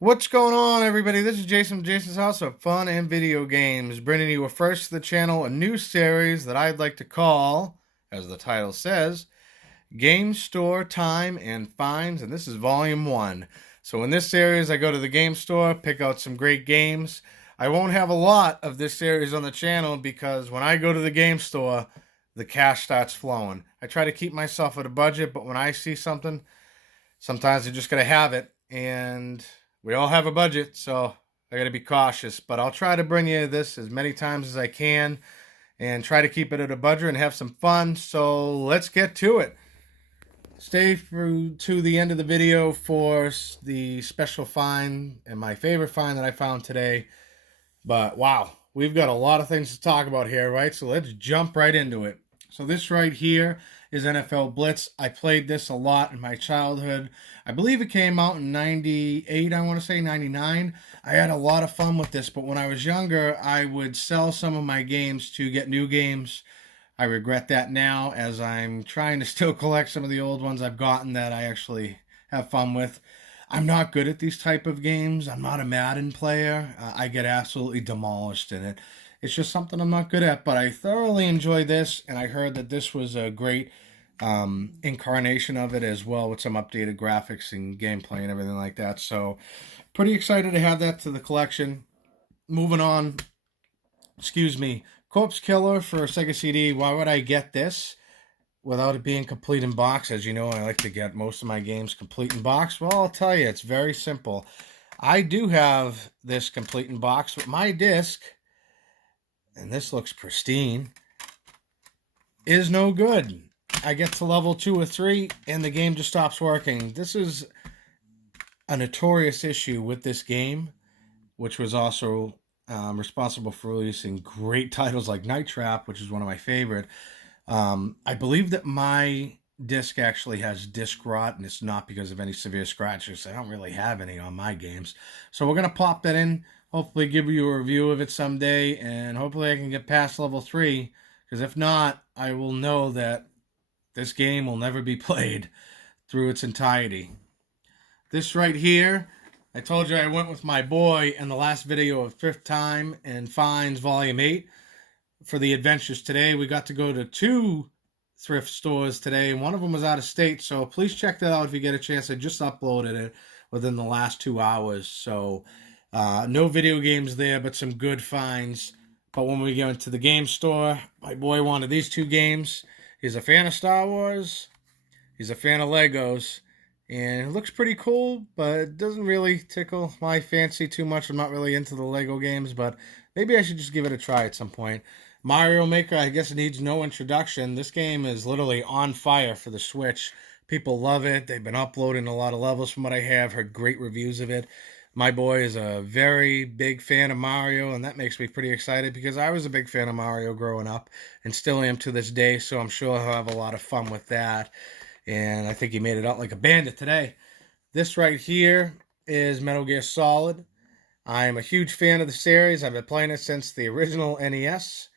What's going on, everybody? This is Jason from Jason's House of Fun and Video Games, bringing you a first to the channel, a new series that I'd like to call, as the title says, Game Store Time and Finds, and this is Volume 1. So in this series, I go to the game store, pick out some great games. I won't have a lot of this series on the channel because when I go to the game store, the cash starts flowing. I try to keep myself at a budget, but when I see something, sometimes you just gotta have it, and we all have a budget, so I gotta be cautious. But I'll try to bring you this as many times as I can and try to keep it at a budget and have some fun. So let's get to it. Stay through to the end of the video for the special find and my favorite find that I found today. But wow, we've got a lot of things to talk about here, right? So let's jump right into it. So this right here is NFL Blitz. I played this a lot in my childhood. I believe it came out in 98, I want to say 99. I had a lot of fun with this, but when I was younger, I would sell some of my games to get new games. I regret that now as I'm trying to still collect some of the old ones I've gotten that I actually have fun with. I'm not good at these type of games. I'm not a Madden player. I get absolutely demolished in it. It's just something I'm not good at, but I thoroughly enjoy this, and I heard that this was a great incarnation of it as well, with some updated graphics and gameplay and everything like that. So pretty excited to have that to the collection. Moving on, excuse me, Corpse Killer for Sega CD. Why would I get this without it being complete in box? As you know, I like to get most of my games complete in box. Well, I'll tell you, it's very simple. I do have this complete in box, but my disc, and this looks pristine, is no good. I get to level 2 or 3 and the game just stops working. This is a notorious issue with this game, which was also responsible for releasing great titles like Night Trap, which is one of my favorite. I believe that my disc actually has disc rot, and it's not because of any severe scratches. I don't really have any on my games. So we're going to pop that in, hopefully give you a review of it someday, and hopefully I can get past level 3, because if not, I will know that this game will never be played through its entirety. This right here, I told you I went with my boy in the last video of Thrift Time and Finds Volume 8 for the adventures today. We got to go to 2 thrift stores today, and one of them was out of state, so please check that out if you get a chance. I just uploaded it within the last 2 hours, so no video games there, but some good finds. But when we go into the game store, my boy wanted these 2 games. He's a fan of Star Wars, he's a fan of Legos, and it looks pretty cool, but it doesn't really tickle my fancy too much. I'm not really into the Lego games, but maybe I should just give it a try at some point. Mario Maker, I guess it needs no introduction. This game is literally on fire for the Switch. People love it. They've been uploading a lot of levels from what I have. Heard great reviews of it. My boy is a very big fan of Mario, and that makes me pretty excited because I was a big fan of Mario growing up and still am to this day, so I'm sure he'll have a lot of fun with that. And I think he made it out like a bandit today. This right here is Metal Gear Solid. I'm a huge fan of the series. I've been playing it since the original NES.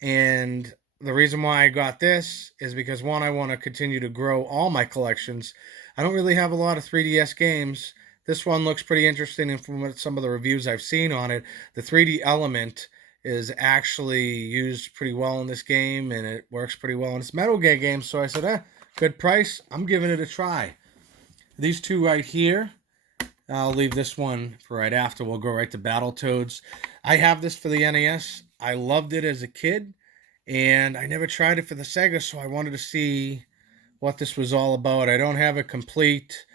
And the reason why I got this is because, one, I want to continue to grow all my collections. I don't really have a lot of 3DS games. This one looks pretty interesting, and from some of the reviews I've seen on it, the 3D element is actually used pretty well in this game, and it works pretty well in this Metal Gear game. So I said, good price, I'm giving it a try. These 2 right here, I'll leave this one for right after. We'll go right to Battletoads. I have this for the NES. I loved it as a kid, and I never tried it for the Sega, so I wanted to see what this was all about. I don't have it complete.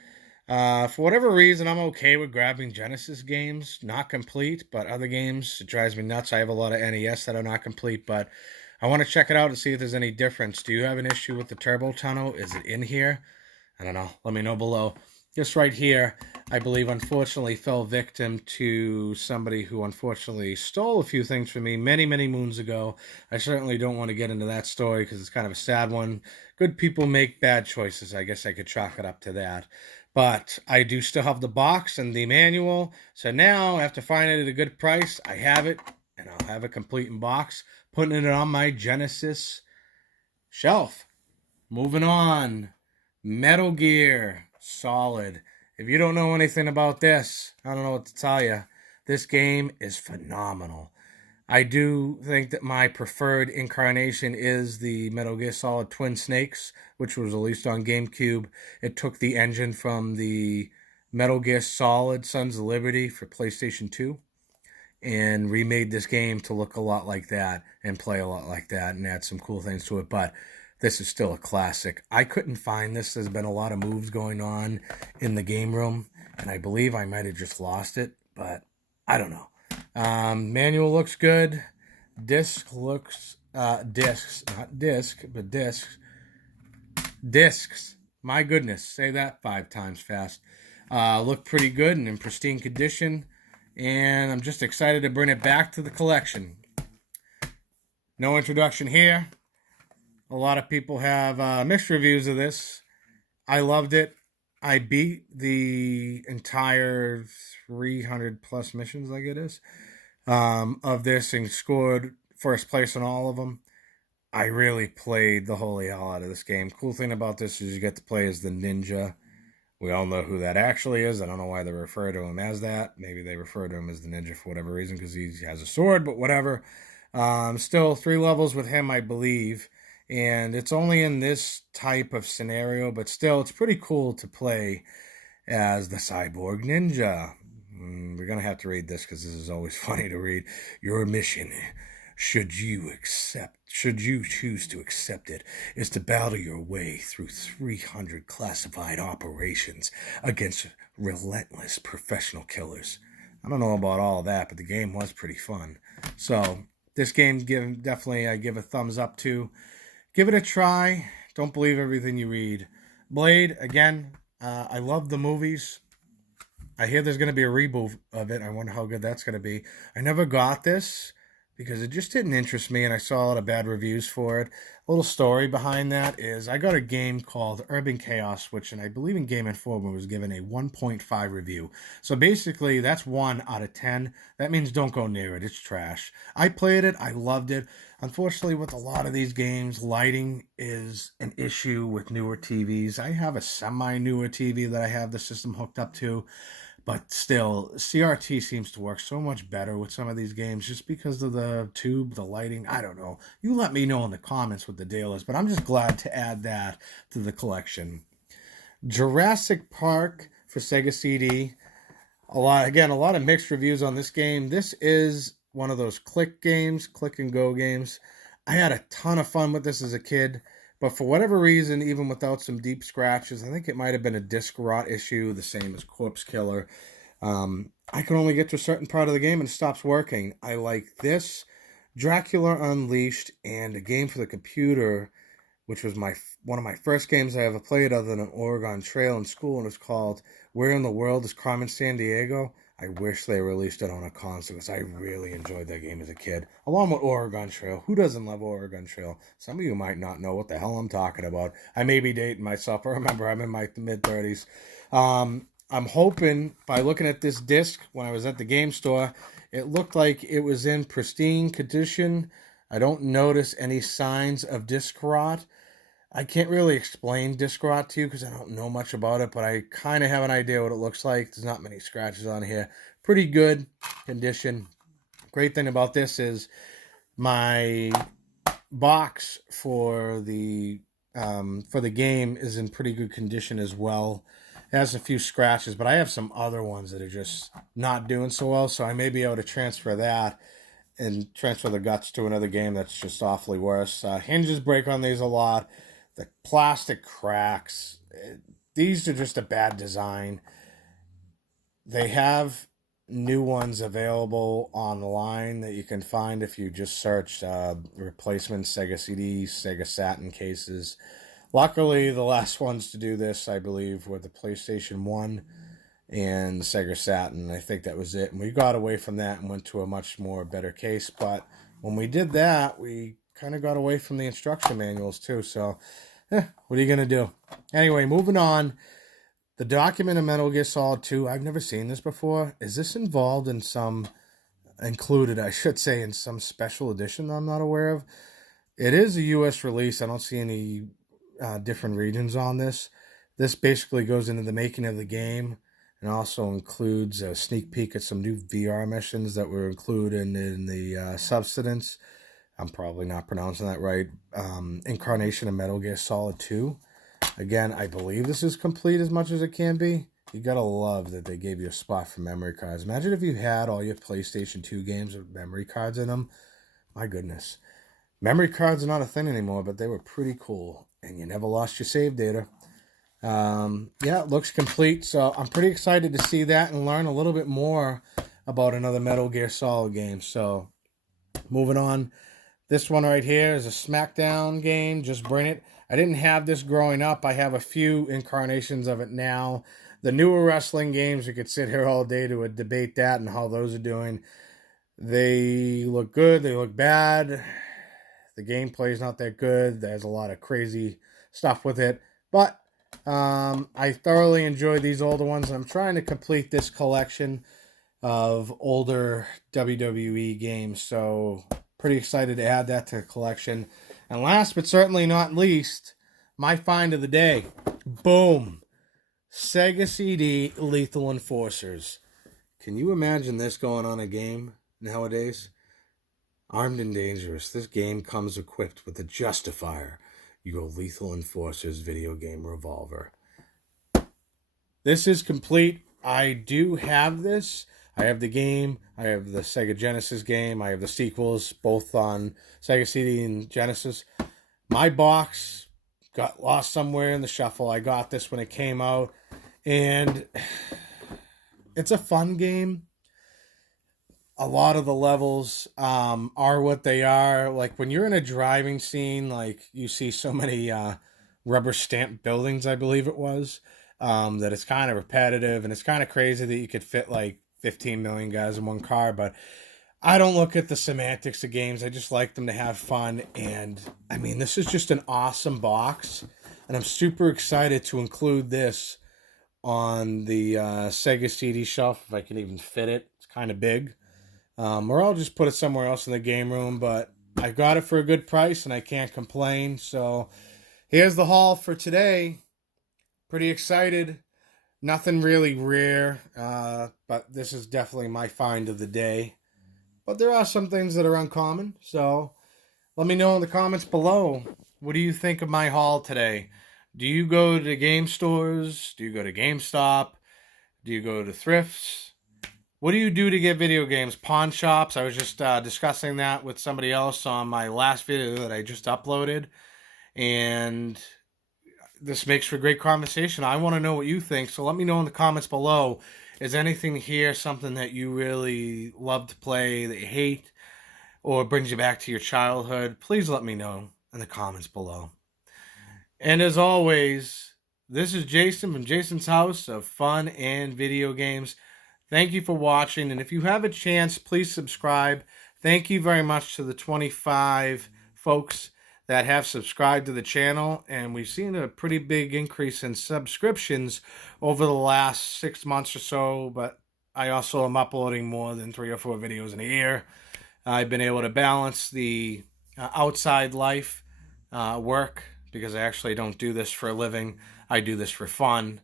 For whatever reason, I'm okay with grabbing Genesis games, not complete, but other games, it drives me nuts. I have a lot of NES that are not complete, but I want to check it out and see if there's any difference. Do you have an issue with the turbo tunnel? Is it in here? I don't know. Let me know below. This right here, I believe, unfortunately fell victim to somebody who unfortunately stole a few things from me many, many moons ago. I certainly don't want to get into that story because it's kind of a sad one. Good people make bad choices. I guess I could chalk it up to that. But I do still have the box and the manual. So now, after finding it at a good price, I have it, and I'll have it complete in box, putting it on my Genesis shelf. Moving on. Metal Gear Solid. If you don't know anything about this, I don't know what to tell you. This game is phenomenal. I do think that my preferred incarnation is the Metal Gear Solid Twin Snakes, which was released on GameCube. It took the engine from the Metal Gear Solid Sons of Liberty for PlayStation 2 and remade this game to look a lot like that and play a lot like that and add some cool things to it. But this is still a classic. I couldn't find this. There's been a lot of moves going on in the game room, and I believe I might have just lost it, but I don't know. Manual looks good. Disc looks, discs, not disc, but discs. Discs. My goodness, say that 5 times fast. Look pretty good and in pristine condition, and I'm just excited to bring it back to the collection. No introduction here. A lot of people have mixed reviews of this. I loved it. I beat the entire 300 plus missions, like it is, of this and scored first place on all of them. I really played the holy hell out of this game. Cool thing about this is you get to play as the ninja. We all know who that actually is. I don't know why they refer to him as that. Maybe they refer to him as the ninja for whatever reason because he has a sword, but whatever. Still 3 levels with him, I believe. And it's only in this type of scenario, but still, it's pretty cool to play as the cyborg ninja. We're going to have to read this because this is always funny to read. Your mission, should you choose to accept it, is to battle your way through 300 classified operations against relentless professional killers. I don't know about all of that, but the game was pretty fun. So this game, I give a thumbs up to. Give it a try. Don't believe everything you read. Blade, again, I love the movies. I hear there's going to be a reboot of it. I wonder how good that's going to be. I never got this because it just didn't interest me, and I saw a lot of bad reviews for it. A little story behind that is I got a game called Urban Chaos, which, and I believe in Game Informer, was given a 1.5 review. So basically, that's 1 out of 10. That means don't go near it. It's trash. I played it. I loved it. Unfortunately, with a lot of these games, lighting is an issue with newer TVs. I have a semi-newer TV that I have the system hooked up to. But still, CRT seems to work so much better with some of these games just because of the tube, the lighting. I don't know. You let me know in the comments what the deal is, but I'm just glad to add that to the collection. Jurassic Park for Sega CD. A lot of mixed reviews on this game. This is one of those click and go games. I had a ton of fun with this as a kid. But for whatever reason, even without some deep scratches, I think it might have been a disc rot issue, the same as Corpse Killer. I can only get to a certain part of the game and it stops working. I like this, Dracula Unleashed, and a game for the computer, which was one of my first games I ever played other than an Oregon Trail in school, and it's called Where in the World is Carmen Sandiego? I wish they released it on a console because I really enjoyed that game as a kid. Along with Oregon Trail. Who doesn't love Oregon Trail? Some of you might not know what the hell I'm talking about. I may be dating myself. I remember I'm in my mid-30s. I'm hoping by looking at this disc when I was at the game store, it looked like it was in pristine condition. I don't notice any signs of disc rot. I can't really explain disc rot to you because I don't know much about it, but I kind of have an idea what it looks like. There's not many scratches on here. Pretty good condition. Great thing about this is my box for the game is in pretty good condition as well. It has a few scratches, but I have some other ones that are just not doing so well, so I may be able to transfer that and transfer the guts to another game that's just awfully worse. Hinges break on these a lot. The plastic cracks. These are just a bad design. They have new ones available online that you can find if you just search replacement Sega CD, Sega Saturn cases. Luckily, the last ones to do this, I believe, were the PlayStation 1 and the Sega Saturn. I think that was it. And we got away from that and went to a much more better case. But when we did that, we kind of got away from the instruction manuals too. So, what are you going to do? Anyway, moving on. The document of Metal Gear Solid 2, I've never seen this before. Is this involved in included, I should say, in some special edition that I'm not aware of? It is a U.S. release. I don't see any different regions on this. This basically goes into the making of the game. and also includes a sneak peek at some new VR missions that were included in the Substance. I'm probably not pronouncing that right. Incarnation of Metal Gear Solid 2. Again, I believe this is complete as much as it can be. You gotta love that they gave you a spot for memory cards. Imagine if you had all your PlayStation 2 games with memory cards in them. My goodness. Memory cards are not a thing anymore, but they were pretty cool. And you never lost your save data. Yeah, it looks complete. So I'm pretty excited to see that and learn a little bit more about another Metal Gear Solid game. So moving on. This one right here is a SmackDown game. Just bring it. I didn't have this growing up. I have a few incarnations of it now. The newer wrestling games, we could sit here all day to debate that and how those are doing. They look good. They look bad. The gameplay is not that good. There's a lot of crazy stuff with it. But I thoroughly enjoy these older ones. And I'm trying to complete this collection of older WWE games. So pretty excited to add that to the collection. And last but certainly not least, my find of the day. Boom. Sega CD Lethal Enforcers. Can you imagine this going on a game nowadays? Armed and Dangerous. This game comes equipped with a Justifier. You go Lethal Enforcers video game Revolver. This is complete. I do have this. I have the game. I have the Sega Genesis game. I have the sequels, both on Sega CD and Genesis. My box got lost somewhere in the shuffle. I got this when it came out. And it's a fun game. A lot of the levels are what they are. Like when you're in a driving scene, like you see so many rubber stamp buildings, I believe it was, that it's kind of repetitive. And it's kind of crazy that you could fit like 15 million guys in one car. But I don't look at the semantics of games. I just like them to have fun. And I mean, this is just an awesome box. And I'm super excited to include this on the Sega CD shelf, if I can even fit it. It's kind of big. Or I'll just put it somewhere else in the game room. But I got it for a good price and I can't complain. So here's the haul for today. Pretty excited. Nothing really rare, but this is definitely my find of the day. But there are some things that are uncommon, so let me know in the comments below. What do you think of my haul today? Do you go to game stores? Do you go to GameStop? Do you go to thrifts? What do you do to get video games? Pawn shops? I was just discussing that with somebody else on my last video that I just uploaded. And this makes for great conversation. I want to know what you think, so let me know in the comments below. Is anything here something that you really love to play, that you hate, or brings you back to your childhood? Please let me know in the comments below. And as always, this is Jason from Jason's House of Fun and Video Games. Thank you for watching, and if you have a chance, please subscribe. Thank you very much to the 25 folks that have subscribed to the channel, and we've seen a pretty big increase in subscriptions over the last 6 months or so, but I also am uploading more than 3 or 4 videos in a year. I've been able to balance the outside life work, because I actually don't do this for a living. I do this for fun,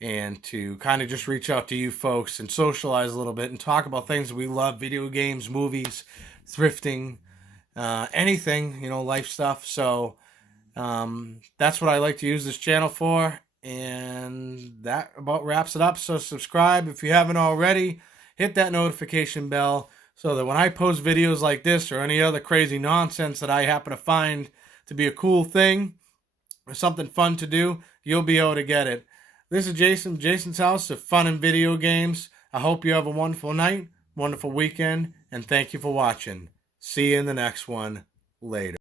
and to kind of just reach out to you folks and socialize a little bit and talk about things that we love: video games, movies, thrifting, anything, life stuff. So that's what I like to use this channel for, and that about wraps it up. So subscribe if you haven't already. Hit that notification bell so that when I post videos like this or any other crazy nonsense that I happen to find to be a cool thing or something fun to do, you'll be able to get it. This is Jason, Jason's House of Fun and Video Games. I hope you have a wonderful night, wonderful weekend, and thank you for watching. See you in the next one. Later.